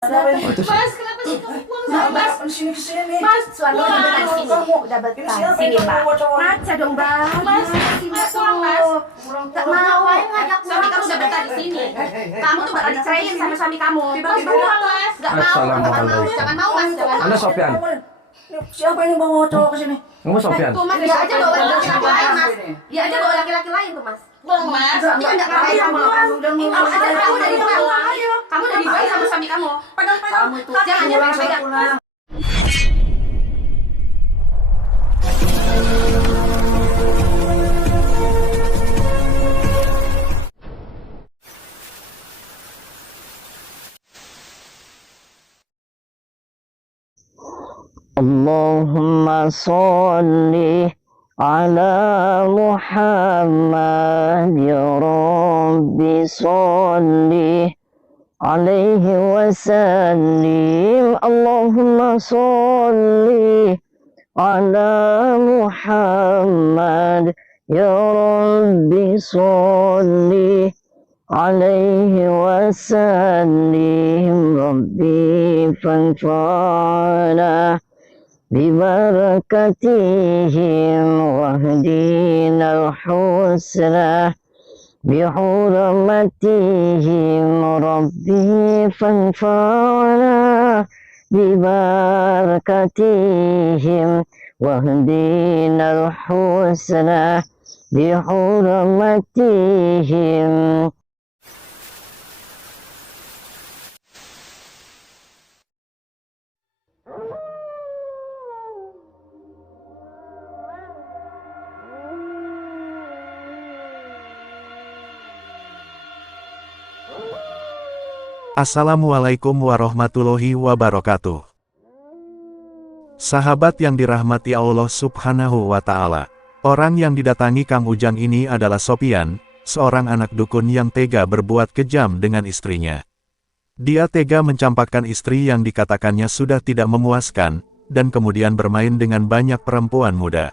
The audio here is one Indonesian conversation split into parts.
Oh, itu Mas, kenapa sih kamu pulang Nah, sama Mas? sini kesini. Mas, Suami pulang. udah betah di sini. Udah Ini betah siapa sini, yang Mbak. bawa cowok? Baca dong, Mbak. Mas, Mas pulang, Mas. Tak mau ngajak Suami kamu udah betah di sini. Kamu tuh bakal diceraiin sama suami kamu. Mas, pulang, Mas. Gak mau, Assalamualaikum. jangan mau, Mas. Jangan mau. Anda Sopyan? Siapa yang bawa cowok ke sini? Kamu Sopyan? Tuh, Mas, dia aja bawa laki-laki lain, Mas. Dia aja bawa laki-laki lain tuh, Mas. Pulang, Mas. Dia nggak ngapain sama kamu. Kamu udah dibuang. Kamu udah dibuang sama suami kamu. Pegang-pegang. Jangan pegang. Allahumma sholli ala Muhammad ya Rabbi sholli alaihi wasallim. Allahumma sholli ala Muhammad ya Rabbi sholli alaihi wasallim. Rabbi fanfa'na ببركتهم واهدنا الحسنى بحرمتهم ربي فانفعنا ببركتهم واهدنا الحسنى بحرمتهم. Assalamualaikum warahmatullahi wabarakatuh. Sahabat yang dirahmati Allah Subhanahu wa Ta'ala, orang yang didatangi Kang Ujang ini adalah Sopyan, seorang anak dukun yang tega berbuat kejam dengan istrinya. Dia tega mencampakkan istri yang dikatakannya sudah tidak memuaskan, dan kemudian bermain dengan banyak perempuan muda.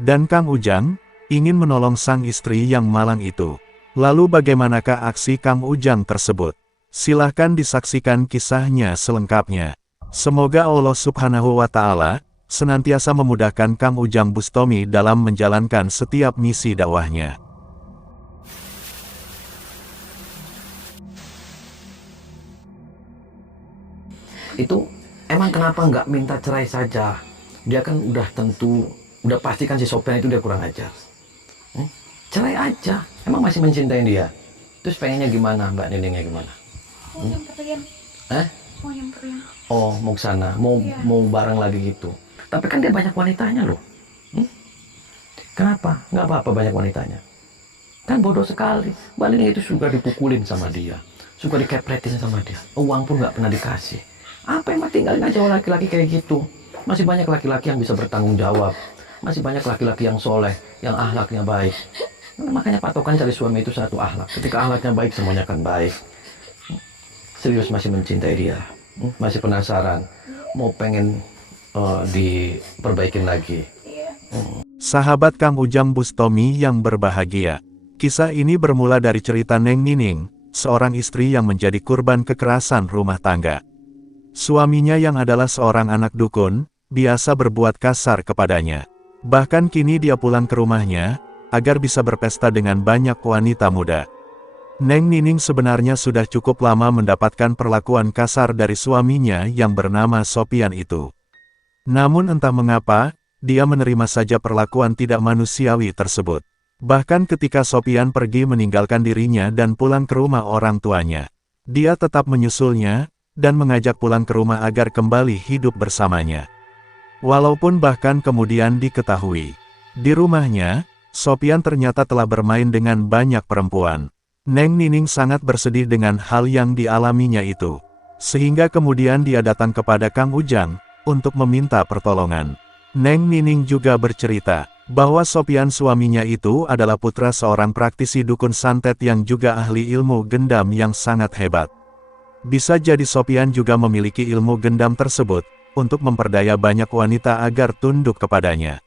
Dan Kang Ujang ingin menolong sang istri yang malang itu. Lalu bagaimanakah aksi Kang Ujang tersebut? Silahkan disaksikan kisahnya selengkapnya. Semoga Allah Subhanahu wa Ta'ala senantiasa memudahkan Kang Ujang Bustomi dalam menjalankan setiap misi dakwahnya. Itu emang kenapa nggak minta cerai saja? Dia kan udah tentu, udah pastikan si Sopyan itu dia kurang ajar. Cerai aja, emang masih mencintai dia. Terus pengennya gimana, Mbak Nenengnya gimana? Oh, mau ke sana, mau bareng lagi gitu. Tapi kan dia banyak wanitanya loh. Kenapa? Nggak apa-apa banyak wanitanya. Kan bodoh sekali. Baliknya itu suka dipukulin sama dia, suka dikepretin sama dia. Uang pun nggak pernah dikasih. Apa yang tinggalin aja laki-laki kayak gitu? Masih banyak laki-laki yang bisa bertanggung jawab. Masih banyak laki-laki yang soleh, yang akhlaknya baik. Makanya patokan cari suami itu satu akhlak. Ketika akhlaknya baik, semuanya akan baik. Serius masih mencintai dia, masih penasaran, mau pengen diperbaikin lagi. Sahabat Kang Ujang Bustomi yang berbahagia, kisah ini bermula dari cerita Neng Nining, seorang istri yang menjadi korban kekerasan rumah tangga. Suaminya yang adalah seorang anak dukun, biasa berbuat kasar kepadanya. Bahkan kini dia pulang ke rumahnya, agar bisa berpesta dengan banyak wanita muda. Neng Nining sebenarnya sudah cukup lama mendapatkan perlakuan kasar dari suaminya yang bernama Sopyan itu. Namun entah mengapa, dia menerima saja perlakuan tidak manusiawi tersebut. Bahkan ketika Sopyan pergi meninggalkan dirinya dan pulang ke rumah orang tuanya, dia tetap menyusulnya, dan mengajak pulang ke rumah agar kembali hidup bersamanya. Walaupun bahkan kemudian diketahui, di rumahnya, Sopyan ternyata telah bermain dengan banyak perempuan. Neng Nining sangat bersedih dengan hal yang dialaminya itu. Sehingga kemudian dia datang kepada Kang Ujang, untuk meminta pertolongan. Neng Nining juga bercerita, bahwa Sopyan suaminya itu adalah putra seorang praktisi dukun santet yang juga ahli ilmu gendam yang sangat hebat. Bisa jadi Sopyan juga memiliki ilmu gendam tersebut, untuk memperdaya banyak wanita agar tunduk kepadanya.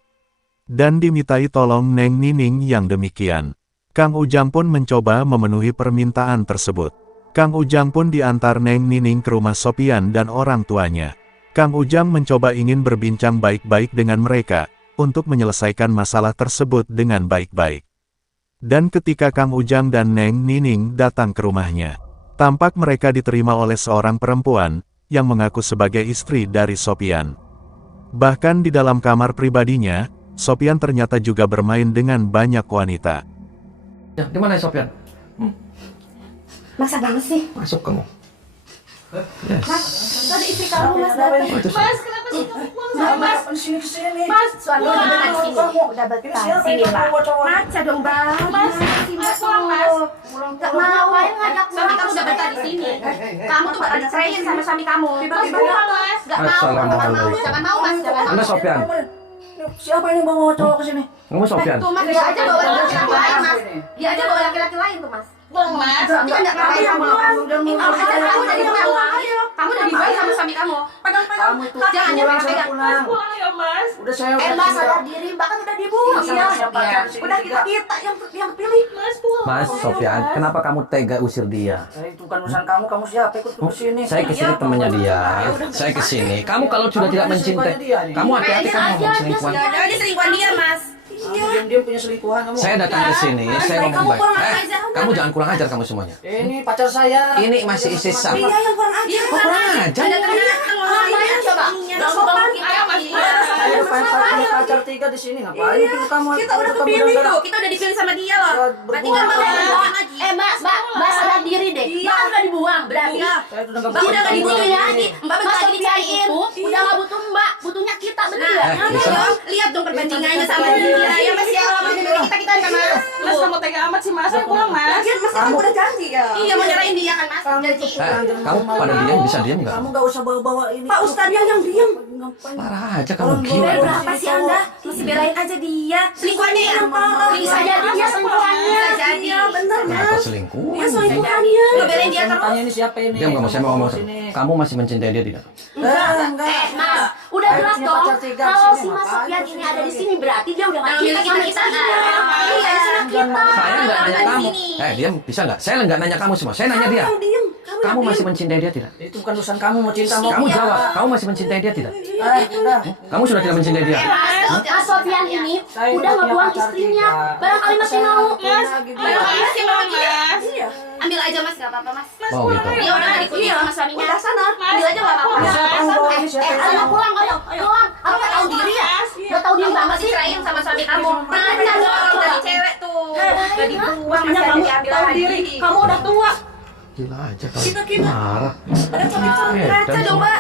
Dan dimintai tolong Neng Nining yang demikian. Kang Ujang pun mencoba memenuhi permintaan tersebut. Kang Ujang pun diantar Neng Nining ke rumah Sopyan dan orang tuanya. Kang Ujang mencoba ingin berbincang baik-baik dengan mereka, untuk menyelesaikan masalah tersebut dengan baik-baik. Dan ketika Kang Ujang dan Neng Nining datang ke rumahnya, tampak mereka diterima oleh seorang perempuan, yang mengaku sebagai istri dari Sopyan. Bahkan di dalam kamar pribadinya, Sopyan ternyata juga bermain dengan banyak wanita. Ya, di mana ya Sopyan? Masa banget sih? Masuk kamu. Yes. Tadi istri kamu Mas datang. Oh, itu Mas, kenapa sih kamu pulang sama Mas? Mas, kesini kesini. Mas, suami udah betah di sini. Udah Ini betah di siapa sini, yang Mbak. bawa cowok? Baca dong, Mbak. Mas, Mas pulang, Mas. Gak mau, ngajak suami kamu udah betah di sini. Kamu tuh bakal diceraiin sama suami kamu. Mas pulang, Mas. Gak mau, Assalamualaikum. jangan mau, Mas. Jangan mau. Anda Sopyan? Siapa yang bawa cowok kesini? Kamu Sopyan? Tuh, Mas, dia aja bawa laki-laki lain, Mas. Dia aja bawa laki-laki lain tuh, Mas. Pulang, Mas. Kita nggak ngapain kamu. Kamu udah dibuang. Kamu udah dibuang sama suami kamu. Pegang-pegang. Jangan pegang. Mas, pulang ya, Mas. Udah saya Mas, sadar diri, Mbak kan udah dibuang sama Sopyan. Udah kita yang pilih. Mas, pulang. Mas Sopyan, kenapa kamu tega usir dia? Itu bukan urusan kamu siapa ikut ke sini? Saya kesini temannya dia. Saya kesini. Kamu kalau sudah tidak mencintai, kamu hati-hati kamu ngomong selingkuhan. Dia selingkuhan dia, Mas. Diam-diam punya selingkuhan kamu. Saya datang ke sini, saya ngomong baik. Kamu jangan kurang ajar kamu semuanya. Ini pacar saya. Ini masih isi sah. Iya yang kurang ajar. Kok kurang ajar? Ada ngapain coba? Sopan kita Saya punya pacar 3 di sini. Ngapain itu kamu? Kita udah kepilih tuh. Kita udah dipilih sama dia loh. Berarti kan Mbak udah dibuang lagi. Mbak sadar diri deh. Mbak udah dibuang. Berarti Saya udah Mbak udah gak dibutuhin lagi. Mbak lagi dicariin. Udah gak butuh Mbak. Butuhnya kita, bener gak? Lihat dong perbandingannya sama dia. Ya Mas ya, kita kan Mas. Mas kamu tega amat sih Mas, pulang Mas. Mas kan udah janji ya. Iya mau nyerahin dia kan Mas. Janji. Kamu pada diam bisa diam nggak? Kamu nggak usah bawa-bawa ini. Pak Ustadz yang diam. Parah aja kamu gila. Berapa sih Anda? Masih belain aja dia. Selingkuhannya ya? Bisa jadi dia selingkuhannya. Bisa jadi. Bener Kenapa selingkuh? Dia selingkuhannya. Lo belain dia terus. Tanya ini siapa ini? Diam kamu, saya mau ngomong. Kamu masih mencintai dia tidak? Enggak. Mas, udah jelas dong. Kalau si Mas Sopyan ini ada di sini berarti dia udah nggak cinta sama kita. Iya, sama kita. Saya nggak nanya kamu. Diam bisa nggak? Saya nggak nanya kamu semua. Saya nanya dia. Kamu masih mencintai dia tidak? Itu bukan urusan kamu mau cinta mau. Kamu jawab. Kamu masih mencintai dia tidak? Udah. Kamu sudah tidak mencintai dia? Mas Sopyan ini udah ngebuang istrinya. Barangkali masih mau. Mas, barangkali masih mau Mas. Ambil aja Mas, nggak apa-apa Mas. Oh gitu. Dia udah nggak diikuti sama suaminya. Udah sana. Ambil aja nggak apa-apa. Ayo pulang, ayo pulang. Kamu nggak tahu diri ya? Nggak tahu diri banget sih. Ceraiin sama suami kamu. Nanya dong dari cewek tuh. Udah dibuang, masih ada diambil lagi. Kamu udah tua. Gila aja kamu. Marah. Baca dong Mbak.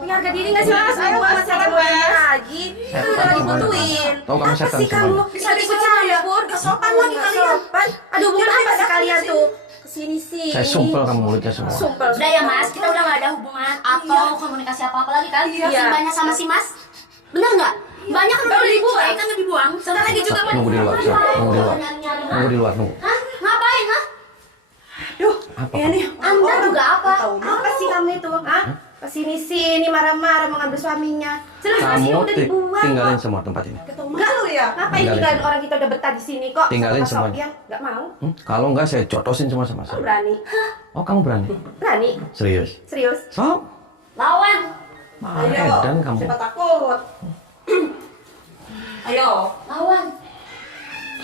Punya harga diri nggak sih Mas? Ayo Mas, jangan lagi. Kita udah nggak dibutuhin. Tahu kamu setan Sih kamu semuanya. bisa ikut campur. Gak sopan lagi kalian. Aduh bukan apa sih kalian tuh? Kesini sih. Saya sumpel kamu mulutnya semua. Sumpel. Udah ya Mas, kita udah gak ada hubungan atau komunikasi apa-apa lagi kan? Iya. Si Mbaknya sama si Mas. Bener nggak? Banyak kan udah dibuang. Kan udah dibuang. Sebentar lagi juga mau. Nunggu di luar, nunggu di luar. Nunggu di luar, nunggu. Hah? Ngapain, hah? Duh, Apa? ini Anda juga apa? Apa sih kamu itu? Hah? Kesini-sini marah-marah mengambil suaminya. Jelas-jelas Kamu udah dibuang. tinggalin semua tempat ini. Enggak lu ya? Ngapain Tinggalin. tinggalin orang kita udah betah di sini kok? Tinggalin Sama semuanya. Sopyan nggak mau. Kalau enggak saya jotosin semua sama Kamu saya. berani? Oh kamu berani? Berani? Serius? Serius? So? Lawan. Edan kamu. Siapa takut? Ayo. Lawan.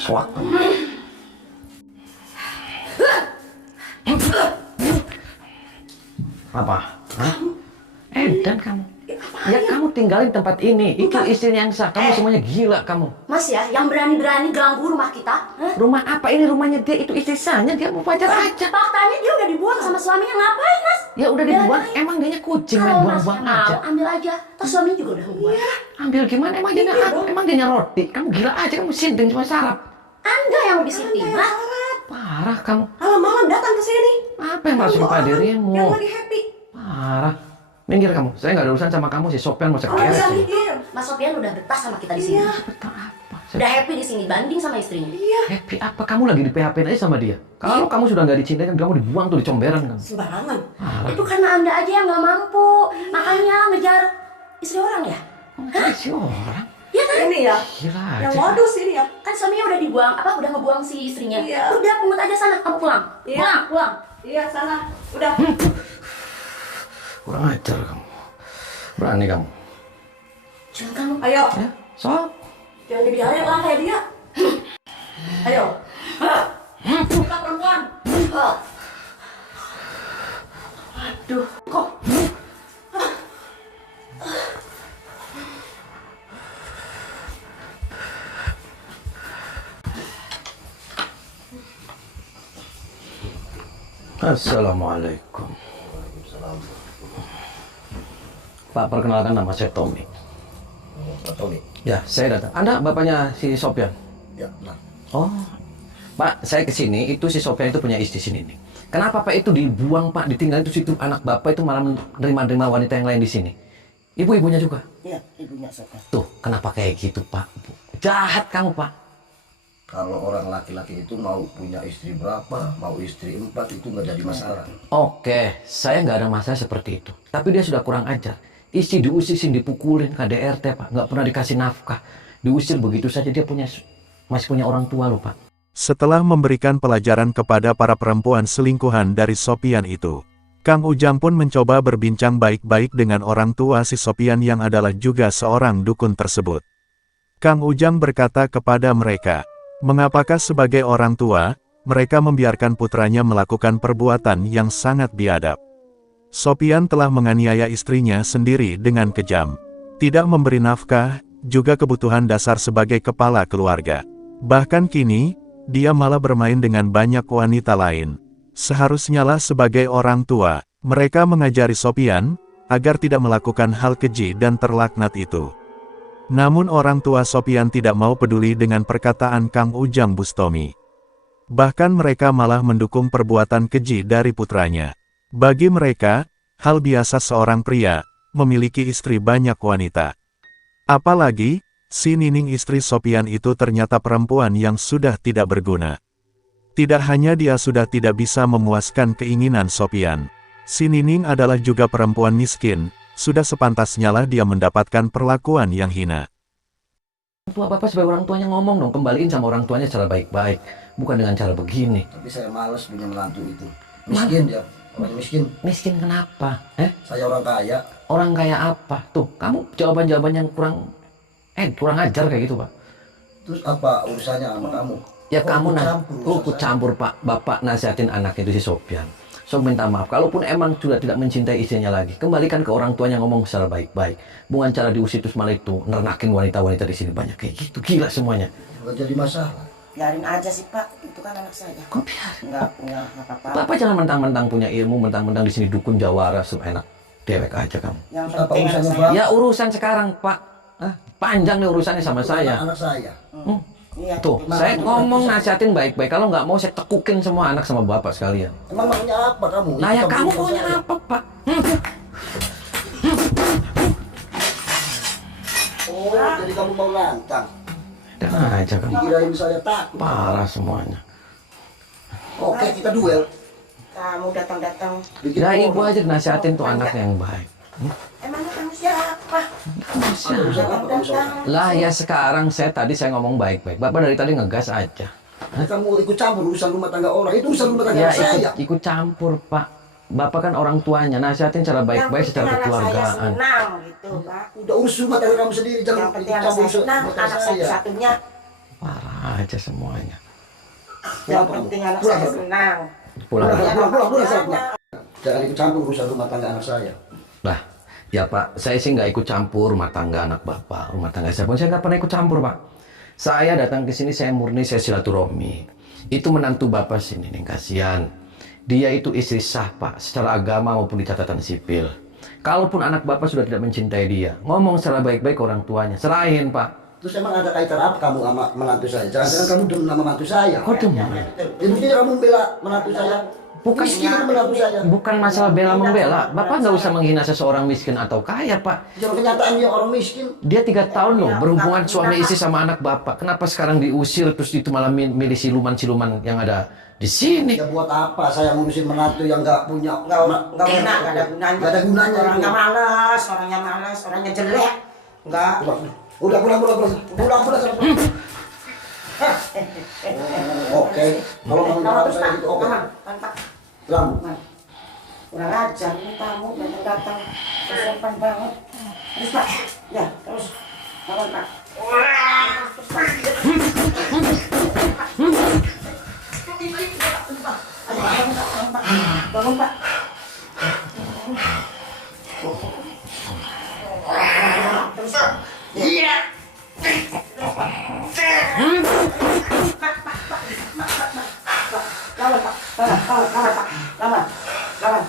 Soak. Apa? Hah? Edan kamu. Ya kamu tinggalin tempat ini. Itu istrinya yang sah. Kamu semuanya gila kamu. Mas ya, yang berani-berani ganggu rumah kita. Hah? Rumah apa ini? Rumahnya dia. Itu istri sahnya. Dia mau pacar aja. Faktanya dia udah dibuang sama suaminya. Ngapain Mas? Ya udah dibuang. Emang dianya kucing main Kalau buang-buang Mas aja. mau, ambil aja. Terus suaminya juga udah ngebuang. Ambil gimana? Emang dia roti. Kamu gila aja. Kamu sinting cuma sarap. Anda yang lebih sinting. Hah? Parah kamu. malam datang ke sini. Apa yang masuk pada dirimu? happy. Parah. Minggir kamu. Saya nggak ada urusan sama kamu. Si Sopyan mau sekeres sih. Mas Sopyan udah betah sama kita di sini. Betah apa? Udah happy di sini banding sama istrinya. Happy apa? Kamu lagi di PHP aja sama dia. Kalau kamu sudah nggak dicintai kan kamu dibuang tuh, dicomberan kan. Sembarangan. Parah. Itu karena Anda aja yang nggak mampu. Makanya ngejar istri orang ya. Kamu si orang. Iya kan? Ini ya. Gila Yang aja. modus ini ya. Kan suaminya udah dibuang, udah ngebuang si istrinya. Iya. Udah pungut aja sana, kamu pulang. Iya. Pulang. Iya, sana. Udah. Kurang ajar kamu. Berani kamu. Jangan kamu. Ayo. Ya, sok. Jangan dibiarin orang kayak dia. Ayo. Kita perempuan. Aduh, kok. Assalamualaikum. Pak, perkenalkan nama saya Tommy. Pak Tommy. Ya, saya datang. Anda bapaknya si Sopyan? Ya, nah. Oh, Pak, saya kesini, itu si Sopyan itu punya istri sini nih. Kenapa Pak itu dibuang Pak, ditinggal itu situ anak Bapak itu malah menerima wanita yang lain di sini? Ibu-ibunya juga? Iya, ibunya saya. Tuh, kenapa kayak gitu Pak? Jahat kamu Pak. Kalau orang laki-laki itu mau punya istri berapa, mau istri 4 itu nggak jadi masalah. Oke, saya nggak ada masalah seperti itu. Tapi dia sudah kurang ajar. Istri diusisin, dipukulin, KDRT Pak. Nggak pernah dikasih nafkah. Diusir begitu saja, dia masih punya orang tua loh Pak. Setelah memberikan pelajaran kepada para perempuan selingkuhan dari Sopyan itu, Kang Ujang pun mencoba berbincang baik-baik dengan orang tua si Sopyan yang adalah juga seorang dukun tersebut. Kang Ujang berkata kepada mereka, mengapakah sebagai orang tua, mereka membiarkan putranya melakukan perbuatan yang sangat biadab. Sopyan telah menganiaya istrinya sendiri dengan kejam. Tidak memberi nafkah, juga kebutuhan dasar sebagai kepala keluarga. Bahkan kini, dia malah bermain dengan banyak wanita lain. Seharusnya lah sebagai orang tua, mereka mengajari Sopyan, agar tidak melakukan hal keji dan terlaknat itu. Namun orang tua Sopyan tidak mau peduli dengan perkataan Kang Ujang Bustomi. Bahkan mereka malah mendukung perbuatan keji dari putranya. Bagi mereka, hal biasa seorang pria, memiliki istri banyak wanita. Apalagi, si Nining istri Sopyan itu ternyata perempuan yang sudah tidak berguna. Tidak hanya dia sudah tidak bisa memuaskan keinginan Sopyan. Si Nining adalah juga perempuan miskin. Sudah sepantasnya lah dia mendapatkan perlakuan yang hina. Tua Bapak sebagai orang tuanya ngomong dong, kembaliin sama orang tuanya secara baik-baik. Bukan dengan cara begini. Tapi saya malas punya menantu itu. Miskin dia, orang miskin. Miskin kenapa? Saya orang kaya. Orang kaya apa? Tuh, kamu jawaban-jawaban yang kurang ajar kayak gitu Pak. Terus apa urusannya sama kamu? Ya Kok kamu ikut campur Pak. Bapak nasihatin anak itu si Sopyan. So minta maaf, kalaupun emang sudah tidak mencintai istrinya lagi, kembalikan ke orang tuanya ngomong secara baik-baik. Bukan cara diusir terus malah itu, nernakin wanita-wanita di sini banyak kayak gitu, gila semuanya. Nggak jadi masalah. Biarin aja sih Pak, itu kan anak saya. Kok biar? Enggak apa-apa. Bapak jangan mentang-mentang punya ilmu, mentang-mentang di sini dukun jawara, enak dewek aja kamu. Yang Apa penting anak urusannya saya. Pak? Ya urusan sekarang Pak, panjang nih urusannya sama saya. Anak saya. Iya. Tuh, saya ngomong nasihatin baik-baik. Kalau nggak mau saya tekukin semua anak sama bapak sekalian. Emang maunya apa kamu? Nah ya Itu kamu urusan maunya saya. apa Pak? Oh, jadi kamu mau nantang. Dan aja kamu. Dikirain saya takut. Parah semuanya. Oke, kita duel. Kamu datang-datang. Bikin Ya ibu porno. aja nasihatin tuh anaknya yang baik. Emangnya kamu siapa? Ada urusan apa kamu sama? Lah ya sekarang tadi saya ngomong baik-baik. Bapak dari tadi ngegas aja. Kamu ikut campur urusan rumah tangga orang. Itu urusan rumah tangga Ya saya. ikut campur Pak. Bapak kan orang tuanya, nasihatin secara baik-baik secara Yang penting anak saya kekeluargaan. senang gitu Pak. Udah urus rumah tangga kamu sendiri. Jangan Yang penting ikut anak campur saya urusan senang, rumah tangga anak saya. satu-satunya. Parah aja semuanya. Yang penting anak saya senang. Pulang. Pulang. Jangan ikut campur urusan rumah tangga anak saya. Lah, ya Pak, saya sih nggak ikut campur rumah tangga anak Bapak. Rumah tangga saya pun saya nggak pernah ikut campur Pak. Saya datang ke sini saya murni saya silaturahmi. Itu menantu Bapak sini nih, kasihan. Dia itu istri sah Pak, secara agama maupun di catatan sipil. Kalaupun anak Bapak sudah tidak mencintai dia, ngomong secara baik-baik ke orang tuanya, serahin Pak. Terus emang ada kaitan apa kamu sama menantu saya? Jangan-jangan kamu demen sama menantu saya. Kok demen? Ya buktinya kamu bela menantu saya. Bukan Miskin itu menantu saya. Bukan masalah bela membela. Bapak nggak usah menghina seseorang miskin atau kaya Pak. Jangan kenyataan dia orang miskin. Dia 3 tahun loh berhubungan suami istri sama anak Bapak. Kenapa sekarang diusir terus itu malah milih siluman-siluman yang ada di sini? Ya buat apa saya ngurusin menantu yang nggak punya? Nggak enak, nggak ada gunanya. Nggak ada gunanya. Orangnya malas, orangnya jelek. Nggak. Udah pulang. Oke. Kalau kamu marah saya gitu, oke. Kamu. Kurang ajar ini tamu datang sopan banget. Terus Pak, ya terus lawan Pak. Bangun Pak. Iya. Lawan Pak, lawan.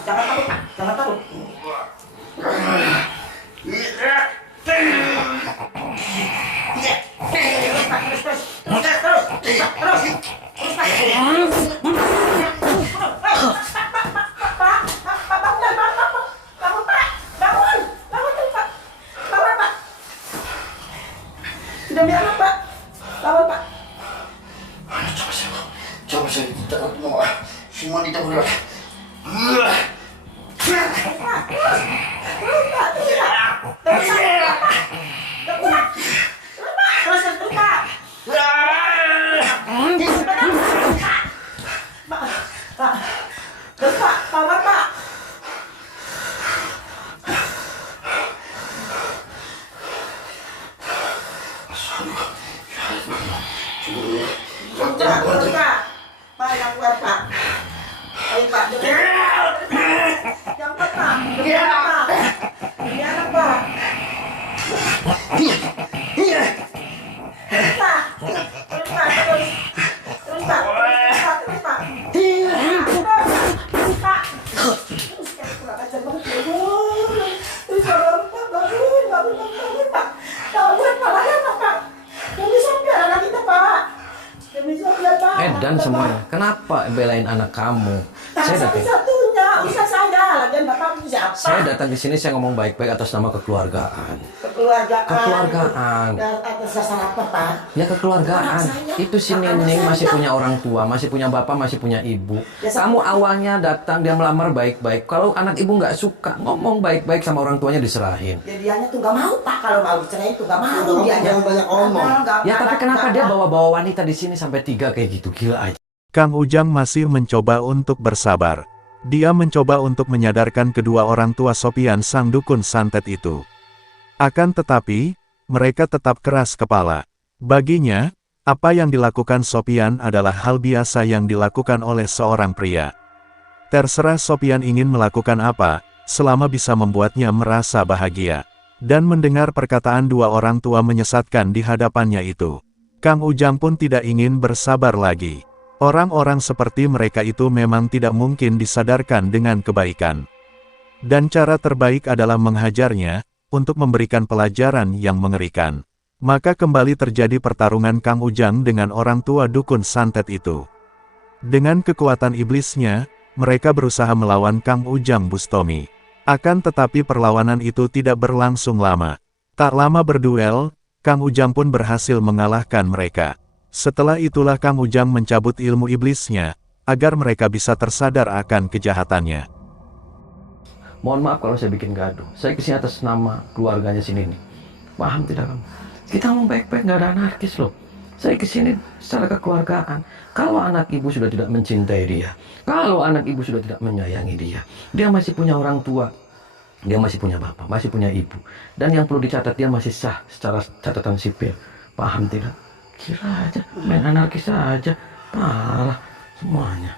Jangan takut Pak, jangan takut. Demi anak Pak, lawan Pak. Coba saya takut mau semua ditanggung. Dan semuanya, kenapa belain anak kamu? Saya datang. Satu-satunya usaha saya, lagian Bapak siapa? Saya datang ke sini, saya ngomong baik-baik atas nama kekeluargaan. Kekeluargaan. Atas dasar apa Pak? Ya kekeluargaan. Itu si Nining masih punya orang tua, masih punya bapak, masih punya ibu. Kamu awalnya datang dia melamar baik-baik. Kalau anak ibu nggak suka, ngomong baik-baik sama orang tuanya diserahin. Ya dianya tuh nggak mau Pak, kalau mau dicerai itu nggak mau dia. Jangan banyak omong. Ya tapi kenapa dia bawa-bawa wanita di sini sampai 3 kayak gitu? Gila aja. Kang Ujang masih mencoba untuk bersabar. Dia mencoba untuk menyadarkan kedua orang tua Sopian sang dukun santet itu. Akan tetapi, mereka tetap keras kepala. Baginya, apa yang dilakukan Sopian adalah hal biasa yang dilakukan oleh seorang pria. Terserah Sopian ingin melakukan apa, selama bisa membuatnya merasa bahagia. Dan mendengar perkataan dua orang tua menyesatkan di hadapannya itu, Kang Ujang pun tidak ingin bersabar lagi. Orang-orang seperti mereka itu memang tidak mungkin disadarkan dengan kebaikan. Dan cara terbaik adalah menghajarnya, untuk memberikan pelajaran yang mengerikan. Maka kembali terjadi pertarungan Kang Ujang dengan orang tua dukun santet itu. Dengan kekuatan iblisnya, mereka berusaha melawan Kang Ujang Bustomi. Akan tetapi perlawanan itu tidak berlangsung lama. Tak lama berduel, Kang Ujang pun berhasil mengalahkan mereka. Setelah itulah Kang Ujang mencabut ilmu iblisnya, agar mereka bisa tersadar akan kejahatannya. Mohon maaf kalau saya bikin gaduh. Saya kesini atas nama keluarganya si Nining. Paham tidak kamu? Kita ngomong baik-baik, nggak ada anarkis loh. Saya kesini secara kekeluargaan. Kalau anak ibu sudah tidak mencintai dia, kalau anak ibu sudah tidak menyayangi dia, dia masih punya orang tua, dia masih punya bapak, masih punya ibu. Dan yang perlu dicatat, dia masih sah secara catatan sipil. Paham tidak? Kira aja, main anarkis aja. Parah semuanya.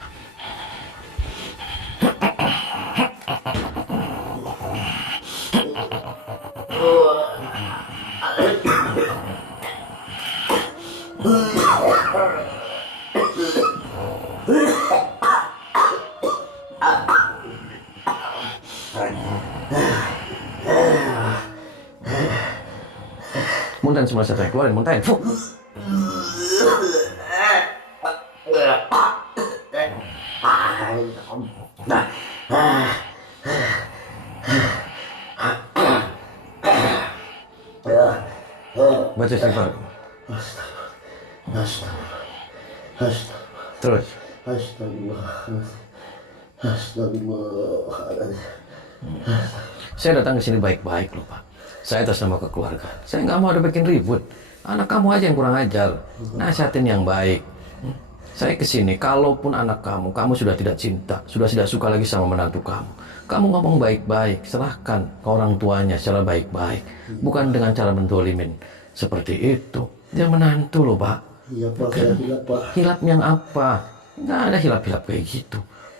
Muntahin semua saya keluarin, muntahin. Fuh. Baca istighfar. Terus. Saya datang ke sini baik-baik loh Pak. Saya atas nama kekeluargaan. Saya nggak mau ada bikin ribut. Anak kamu aja yang kurang ajar. Nasihatin yang baik. Saya kesini, kalaupun anak kamu sudah tidak cinta, sudah tidak suka lagi sama menantu kamu ngomong baik-baik, serahkan ke orang tuanya secara baik-baik, bukan dengan cara mendolimin seperti itu. Dia menantu loh, Pak. Iya Pak, saya hilap Pak. Hilap yang apa? Nggak ada hilap-hilap kayak gitu.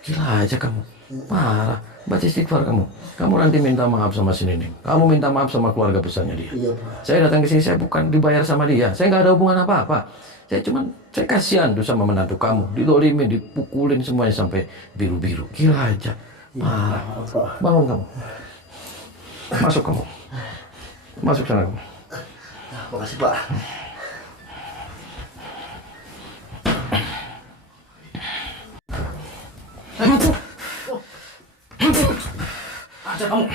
Gila aja kamu, parah. Baca istighfar kamu. Kamu nanti minta maaf sama si Nining. Kamu minta maaf sama keluarga besarnya dia. Iya Pak. Saya datang ke sini, saya bukan dibayar sama dia. Saya nggak ada hubungan apa-apa. Saya kasihan tuh sama menantu kamu. Didolimin, dipukulin semuanya sampai biru-biru. Gila aja. Parah. Bangun kamu. Masuk kamu. Masuk sana kamu. Makasih Pak. Aja kamu.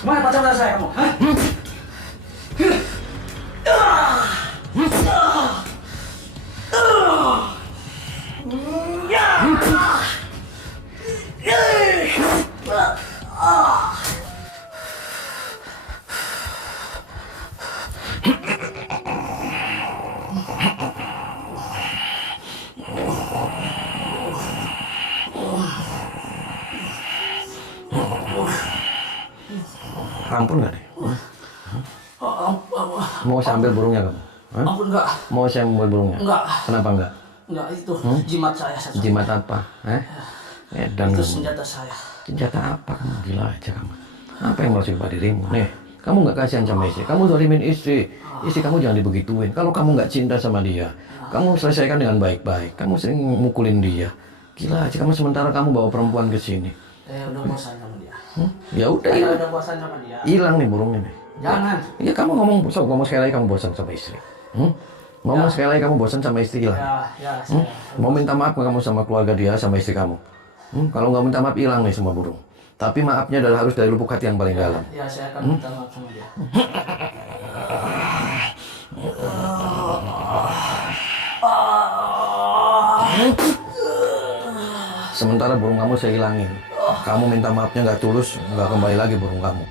Mana pacar saya kamu? Hah? Ampun nggak deh? Mau saya ambil burungnya kamu? Hah? Ampun enggak. Mau saya ambil burungnya? Enggak. Kenapa enggak? Enggak itu jimat saya. Jimat apa? Dan Itu senjata saya. senjata apa kamu? Gila aja kamu. Apa yang mau coba dirimu? Nih, kamu nggak kasihan sama istri. Kamu zalimin istri. Istri kamu jangan dibegituin. Kalau kamu nggak cinta sama dia, kamu selesaikan dengan baik-baik. Kamu sering mukulin dia. Gila aja kamu, sementara kamu bawa perempuan ke sini. Udah bosan sama dia. Ya udah, Saya udah bosan sama dia. hilang nih burungnya nih. Jangan. Iya, kamu ngomong sekali lagi kamu bosan sama istri. Ngomong sekali lagi kamu bosan sama istri, hilang. Ya, saya. Mau minta maaf nggak kamu sama keluarga dia, sama istri kamu? Kalau nggak minta maaf, hilang nih semua burung. Tapi maafnya adalah harus dari lubuk hati yang paling dalam. Ya, saya akan minta maaf sama dia. Sementara burung kamu saya hilangin. Kamu minta maafnya nggak tulus, nggak kembali lagi burung kamu.